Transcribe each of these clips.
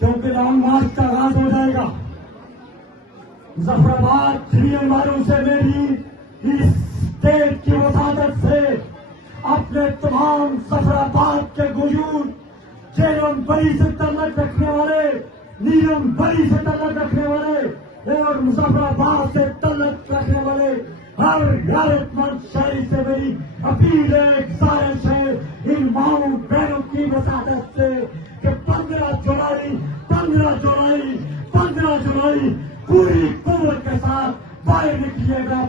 क्योंकि लॉन्ग मार्च का आगाज हो जाएगा। मुजफ्फराबाद क्रिमिनल वालों से मेरी इस स्टेट की वसादत से अपने तमाम मुजफ्फराबाद के गुजूर, जेलम बड़ी से तल्लक रखने वाले, नीलम बड़ी से तल्लक रखने वाले और मुजफ्फराबाद से तल्लक रखने वाले हर गैरतमंद शहरी से मेरी अपील है, गुजारिश है इन माओ बहनों की वसादत से कि 15 जुलाई पूरी कुव्वत के साथ बाहर निकलिएगा।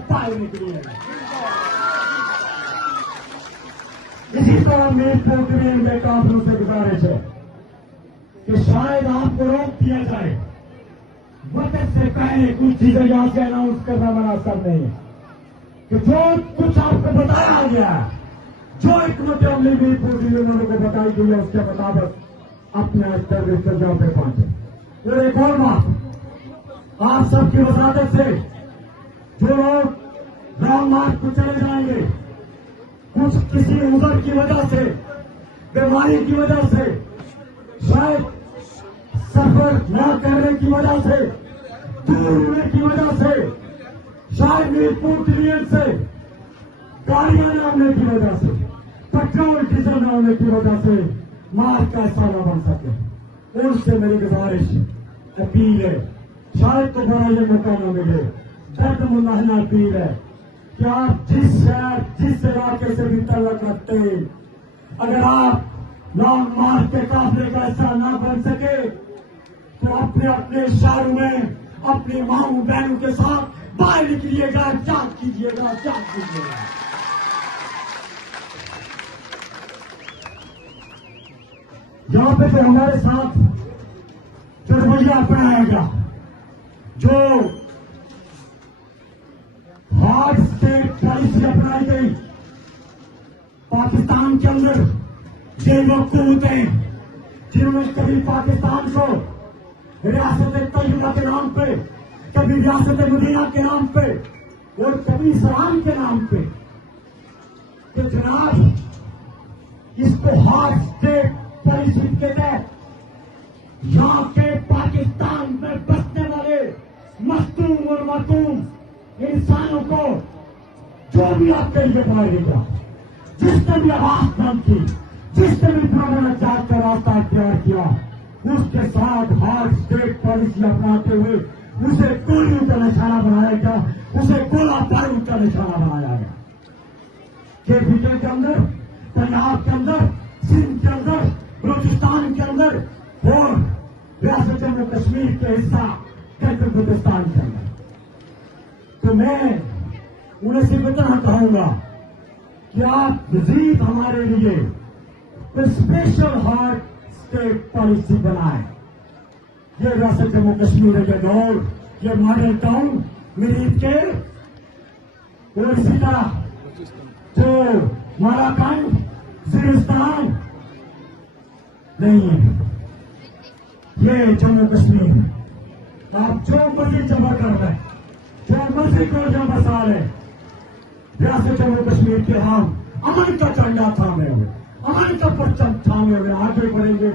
इसी तरह मीरपुर डिवीजन के काफिलों से गुजारिश है कि शायद आपको रोक दिया जाए, वक्त से पहले कुछ चीजें यहां से अनाउंस करना मुनासिब नहीं है कि जो कुछ आपको बताया गया, जो हिकमत अमली मीरपुर डिवीजन को बताई गई है उसके मुताबिक अपने जगह पे पहुंचे। और एक और बात, आप सबकी वसादत से जो लोग लॉन्ग मार्च को चले जाएंगे, कुछ किसी उम्र की वजह से, बीमारी की वजह से, शायद सफर न करने की वजह से, दूर होने की वजह से, शायद मीरपुर डिवीजन से गाड़ियां न होने की वजह से, पेट्रोल डीजल न होने की वजह से मार्च का हिस्सा न बन सके, उनसे मेरी गुजारिश अपील है, शायद तो बड़ा ये मौका न मिले, दर्द मुलाहना अपील है कि आप जिस शहर, जिस इलाके से भी तल्लक रखते, अगर आप लॉन्ग मार्च के काफिले का हिस्सा न बन सके तो अपने अपने शहरों में अपनी माओ बहनों के साथ बाहर निकलिएगा, जांच कीजिएगा। यहाँ पे जो हमारे साथ जो रवैया अपनाएगा, जो हार्ड स्टेट पॉलिसी अपनाई गई पाकिस्तान के अंदर, ये लोग हैं जिन्होंने कभी पाकिस्तान को रियासत तैयबा के नाम पे, कभी रियासत मदीना के नाम पे और कभी इस्लाम के नाम पे, तो जनाब इसको हार्ड स्टेट पॉलिसी के तहत यहाँ के पाकिस्तान में बसने वाले मस्तूम और मतूम इंसानों को जो भी आपके लिए बनाएगा, जिसने भी आवाज बंद की, जिसने भी भ्रष्टाचार का रास्ता अख्तियार किया, उसके साथ हार्ड स्टेट पॉलिसी अपनाते हुए उसे गोलियों का निशाना बनाया गया, उसे गोला बारूद का निशाना बनाया गया। केपीके के अंदर, पंजाब के अंदर, सिंध के अंदर, बलूचिस्तान के अंदर और रियासत जम्मू कश्मीर के हिस्सा गिलगित बल्तिस्तान के अंदर। तो मैं उन्हें सिर्फ इतना कहूंगा कि आप मजीद हमारे लिए स्पेशल हार्ड स्टेट पॉलिसी बनाए। ये रियासत जम्मू कश्मीर है, ये दौर, ये मॉडल टाउन मिरीद के और इसी तरह जो मालाकंड, सिरिस्तान नहीं है, ये जम्मू कश्मीर है। आप जो मर्जी जमा कर रहे हैं, जो मर्जी को जो बसा रहे, रियासत जम्मू कश्मीर के हम अमन का झंडा थामे हुए, अमन का परचम थामे हुए आगे बढ़ेंगे।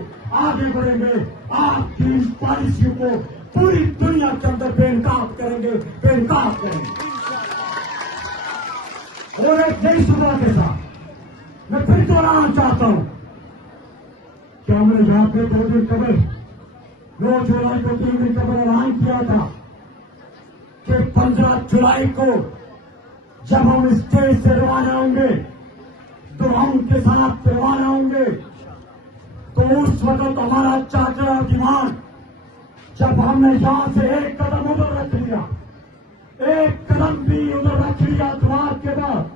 आपकी पॉलिसियों को पूरी दुनिया के अंदर बेनकाब करेंगे। और एक नई सुबह के साथ मैं फिर दोहराना चाहता हूं कि हमने यहां पे 2 दिन कबल 9 जुलाई को 3 दिन कबल ऐलान किया था कि 15 जुलाई को जब हम स्टेज से रवाना होंगे, तो हम उनके साथ रवाना होंगे, तो उस वक्त हमारा चार्टर और डिमांड, जब हमने यहां से एक कदम उधर रख लिया, एक कदम भी उधर रख लिया द्वार के बाद,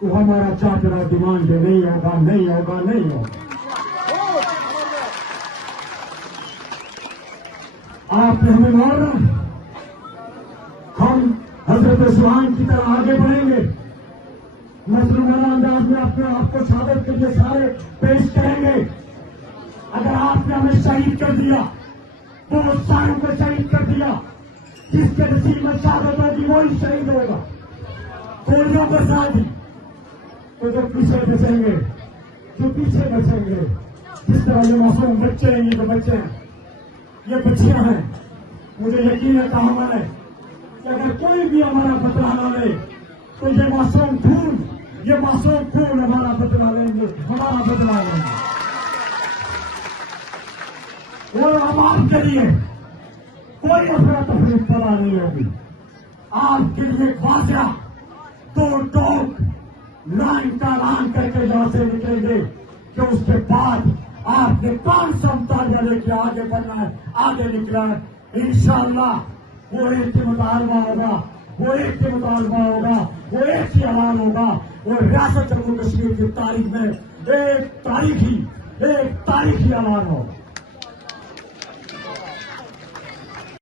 तो हमारा चार्टर और डिमांड ये नहीं होगा। आपने हमें मारना, हम हजरत सुभान की तरह आगे बढ़ेंगे, मजलूमाना अंदाज में अपने आपको शहादत के लिए सारे पेश करेंगे। अगर आपने हमें शहीद कर दिया, तो उस सारों को शहीद कर दिया, जिसके नसीब में शहादत होगी वही शहीद होगा। गोलियों पर साथ तो जो पीछे बचेंगे, जिस तरह ये मासूम बच्चे हैं, ये जो बच्चे हैं, ये बच्चियां हैं, मुझे यकीन है कहा मैंने कि अगर कोई भी हमारा बदला न ले तो ये मासूम खून हमारा बदला लेंगे, हमारा बदला लेंगे। और हम आपके लिए कोई अफरा तफरी पड़ा नहीं होगी। आपके लिए वाजिया दो टोक लाइन का ऐलान करके यहां से निकलेंगे कि उसके बाद आपने 5 समतालियां लेके आगे बढ़ना है, आगे निकला है। इंशाअल्लाह वो एक ही मुतालबा होगा, वो एक ही ऐलान होगा। वो रियासत जम्मू कश्मीर की तारीख में एक तारीखी ऐलान होगा।